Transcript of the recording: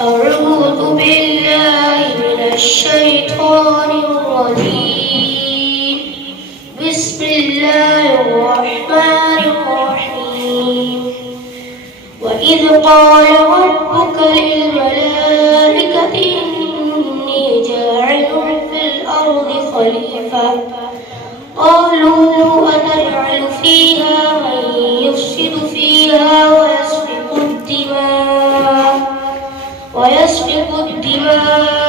أعوذ بالله من الشيطان الرجيم. بسم الله الرحمن الرحيم. وإذ قال ربك للملائكة إني جاعل في الأرض خليفة قالوا أتجعل فيها من يفسد فيها ويسفك الدماء